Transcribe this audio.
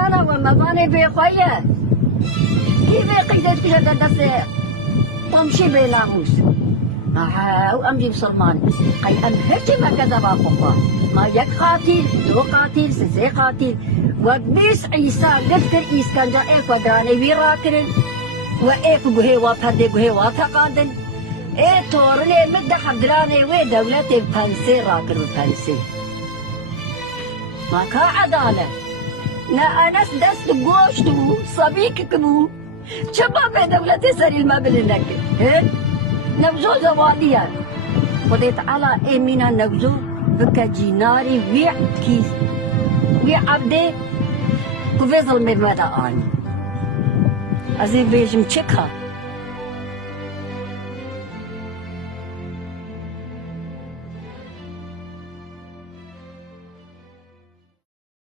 رمضان ورمضان بخويا كيف قيدت كذا دس طمشي بلاموس وأمجي بسلمان قي أم هرشي ما كذا باقوقا ما يك قاتل دو قاتل سي قاتل وقبيس عيسى دفتر إسكندر إيك ودراني ويراكرن وإيك بهي وفهدي بهي وثقادن إيه تورلي مدخ عبدراني وي دولتي بانسي راكر بانسي ما كا عدالة لا أنس دست قوشتو صبيك كبو شباب دولتي سري المبل لك نبزو زواليا وديت على إيمينا نبزو بكا جيناري ويع كيس ويع عبدي كوفيزل من مدى آني أزي بيجم تشكها